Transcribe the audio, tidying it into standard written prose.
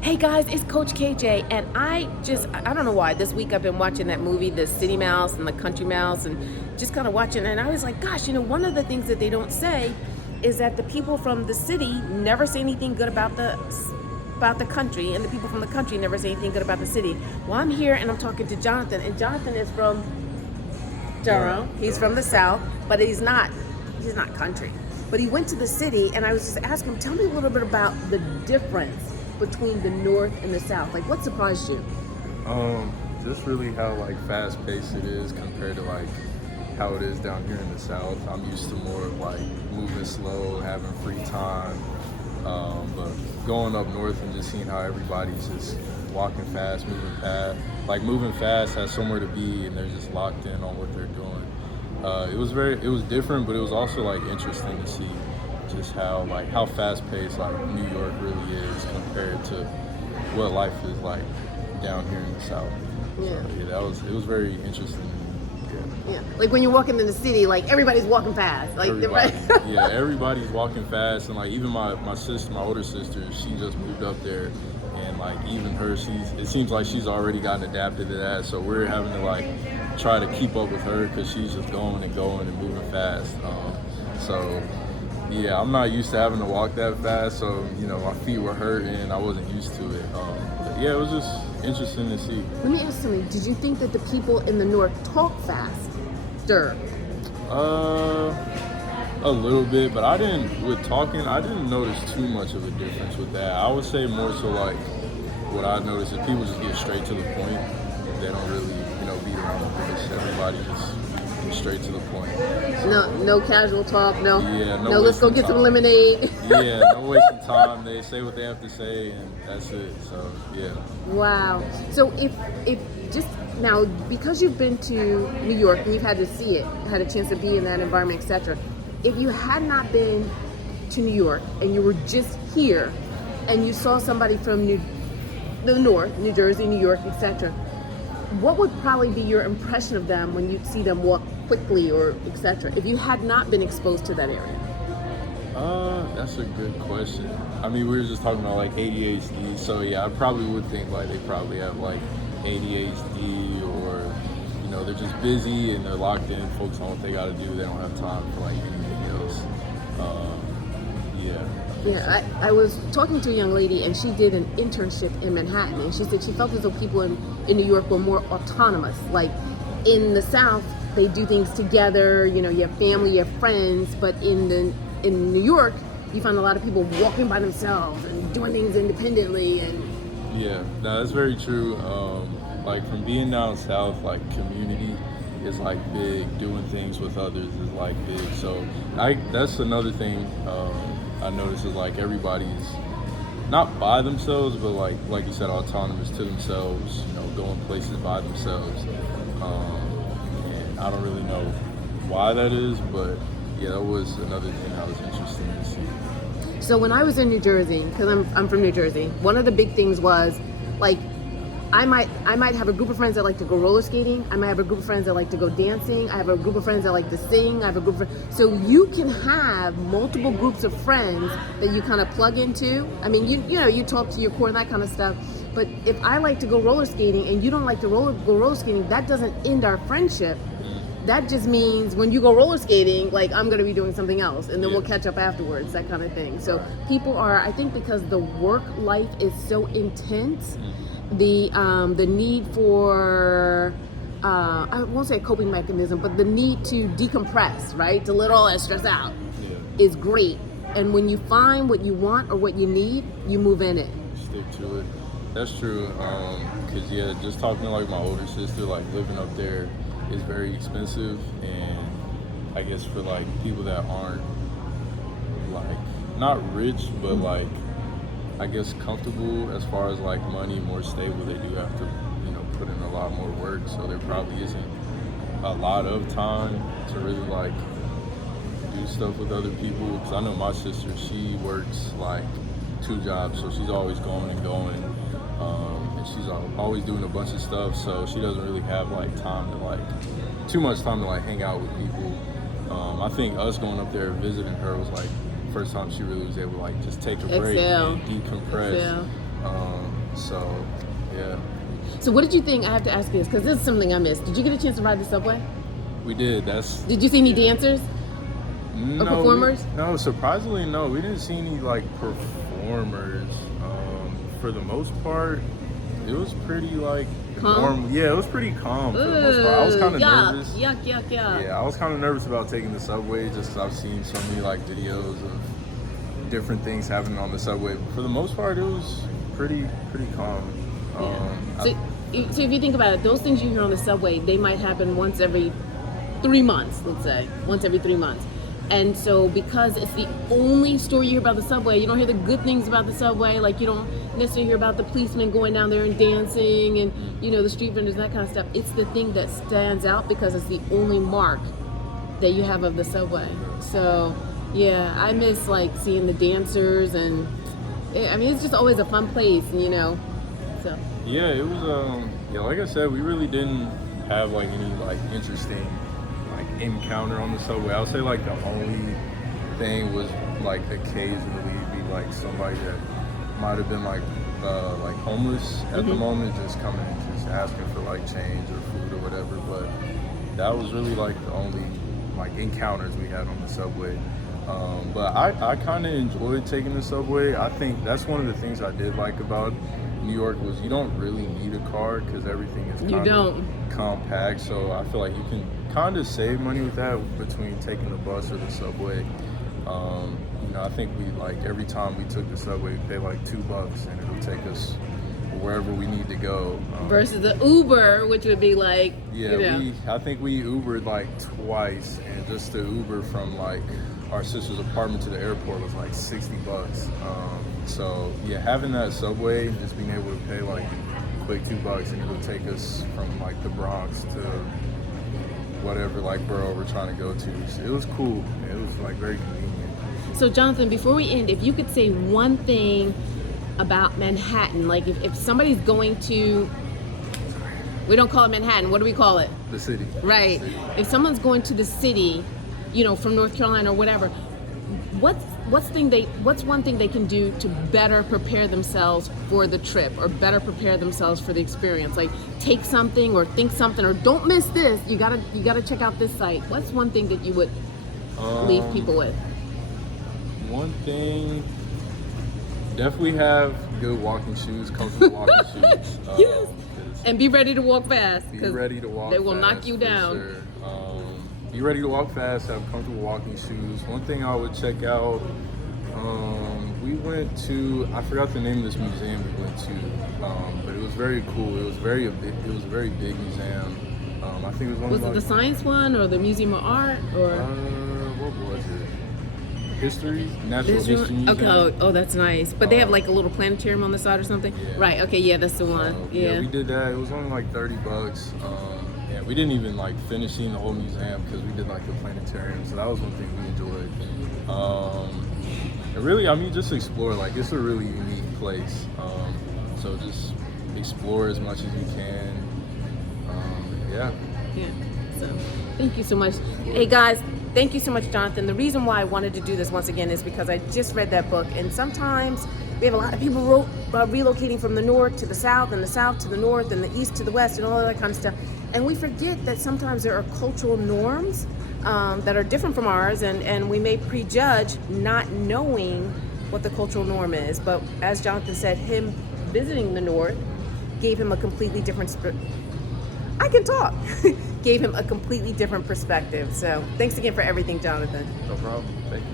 Hey guys, it's Coach KJ, and I don't know why, this week I've been watching that movie, The City Mouse and the Country Mouse, and just kind of watching, and I was like, gosh, one of the things that they don't say is that the people from the city never say anything good about the country, and the people from the country never say anything good about the city. Well, I'm here and I'm talking to Jonathan, and Jonathan is from Durham. He's from the South, but he's not country. But he went to the city, and I was just asking him, tell me a little bit about the difference between the North and the South. Like, what surprised you? Just really how fast paced it is compared to how it is down here in the South. I'm used to more of moving slow, having free time. But going up north and just seeing how everybody's just walking fast, moving fast. Moving fast has somewhere to be, and they're just locked in on what they're doing. It was different, but it was also interesting to see just how fast paced New York really is compared to what life is like down here in the South. Yeah. So, it was very interesting. Yeah. Like when you're walking in the city, everybody's walking fast. Everybody's walking fast, and even my sister, my older sister, she just moved up there, and even her, it seems like she's already gotten adapted to that. So we're having to try to keep up with her because she's just going and moving fast. Yeah, I'm not used to having to walk that fast, so my feet were hurting and I wasn't used to it. It was just interesting to see. Let me ask you, did you think that the people in the North talk faster? A little bit, but I didn't notice too much of a difference with that. I would say more so what I noticed is people just get straight to the point. They don't really, beat around the bush. Everybody just straight to the point. No casual talk. No. Yeah. No. Let's go get some lemonade. Yeah. No wasting time. They say what they have to say, and that's it. So yeah. Wow. So if just now, because you've been to New York and you've had to see it, had a chance to be in that environment, etc. If you had not been to New York and you were just here, and you saw somebody from the North, New Jersey, New York, etc. What would probably be your impression of them when you see them walk quickly or etc. if you had not been exposed to that area? That's a good question. I mean, we were just talking about ADHD, so yeah, I probably would think they probably have ADHD, or they're just busy and they're locked in, focused on what they got to do. They don't have time for anything else. Yeah, I was talking to a young lady, and she did an internship in Manhattan, and she said she felt as though people in New York were more autonomous. In the South, they do things together. You have family, you have friends, but in New York, you find a lot of people walking by themselves and doing things independently. And yeah, no, that's very true. From being down south, community is big. Doing things with others is big. So that's another thing I noticed is everybody's not by themselves, but like you said, autonomous to themselves. Going places by themselves. And I don't really know why that is, but yeah, that was another thing that was interesting to see. So when I was in New Jersey, because I'm from New Jersey, one of the big things was I might have a group of friends that like to go roller skating. I might have a group of friends that like to go dancing. I have a group of friends that like to sing. I have a group of friends. So you can have multiple groups of friends that you kind of plug into. I mean, you talk to your core and that kind of stuff. But if I like to go roller skating and you don't like to go roller skating, that doesn't end our friendship. That just means when you go roller skating, I'm going to be doing something else, and then we'll catch up afterwards, that kind of thing. So people are, I think, because the work life is so intense, the need for I won't say a coping mechanism, but the need to decompress, right, to let all that stress out, is great. And when you find what you want or what you need, you move in it. Stick to it. That's true. Because just talking to my older sister, living up there is very expensive, and I guess for people that aren't not rich, but I guess comfortable as far as money, more stable, they do have to put in a lot more work, so there probably isn't a lot of time to really do stuff with other people. Because I know my sister, she works 2 jobs, so she's always going and going, and she's always doing a bunch of stuff, so she doesn't really have time to too much time to hang out with people. I think us going up there visiting her was first time she really was able to just take a break and decompress. So, yeah. So what did you think? I have to ask you this because this is something I missed. Did you get a chance to ride the subway? We did. Did you see any dancers or performers? No, surprisingly, no. We didn't see any like performers. For the most part, it was pretty like calm? normal. Yeah, it was pretty calm for the most part. I was kind of nervous. Yuck. Yeah, I was kind of nervous about taking the subway just because I've seen so many like videos of different things happening on the subway. But for the most part, it was pretty calm. So if you think about it, those things you hear on the subway, they might happen once every 3 months, let's say, once every 3 months. And so because it's the only story you hear about the subway, you don't hear the good things about the subway. Like you don't necessarily hear about the policemen going down there and dancing and, you know, the street vendors, that kind of stuff. It's the thing that stands out because it's the only mark that you have of the subway. So yeah, I miss like seeing the dancers and I mean, it's just always a fun place, you know, so. Yeah, it was, yeah, like I said, we really didn't have like any like interesting encounter on the subway. I would say like the only thing was like occasionally be like somebody that might have been like homeless at the moment, just coming and just asking for like change or food or whatever. But that was really like the only like encounters we had on the subway. But I kind of enjoyed taking the subway. I think that's one of the things I did like about New York was you don't really need a car because everything is kind of compact. So I feel like you can kind of save money with that between taking the bus or the subway. You know, I think we like every time we took the subway, we pay like $2 and it'll take us wherever we need to go. Versus the Uber, which would be like, yeah, you know. I think we Ubered like twice, and just the Uber from like our sister's apartment to the airport was like $60. So yeah, having that subway, just being able to pay like quick $2 and it'll take us from like the Bronx to whatever like borough we're trying to go to. So it was cool. It was like very convenient. So Jonathan, before we end, if you could say one thing about Manhattan, like if somebody's going to, we don't call it Manhattan, what do we call it? The city. Right. The city. If someone's going to the city, you know, from North Carolina or whatever, what's one thing they can do to better prepare themselves for the trip or better prepare themselves for the experience? Like take something or think something or don't miss this. You gotta check out this site. What's one thing that you would leave people with? One thing, definitely have good walking shoes, comfortable walking shoes. Yes. And be ready to walk fast. Be ready to walk They will fast, knock you down. Sure. Be ready to walk fast, have comfortable walking shoes. One thing I would check out, we went to, I forgot the name of this museum we went to, but it was very cool. It was a very big museum. I think it was one Was of it the science one or the Museum of Art or? What was it? Natural History Museum. Okay, oh, that's nice. But they have like a little planetarium on the side or something? Yeah. Right, okay, yeah, that's the one. So, yeah, we did that. It was only like $30. Yeah, we didn't even like finish seeing the whole museum because we did like the planetarium. So that was one thing we enjoyed. And really, I mean, just explore. Like, it's a really unique place. So just explore as much as you can. Yeah. So thank you so much. Hey guys, thank you so much, Jonathan. The reason why I wanted to do this once again is because I just read that book, and sometimes we have a lot of people relocating from the north to the south, and the south to the north, and the east to the west, and all that kind of stuff. And we forget that sometimes there are cultural norms that are different from ours, and we may prejudge not knowing what the cultural norm is. But as Jonathan said, him visiting the north gave him a completely different gave him a completely different perspective. So thanks again for everything, Jonathan. No problem. Thank you.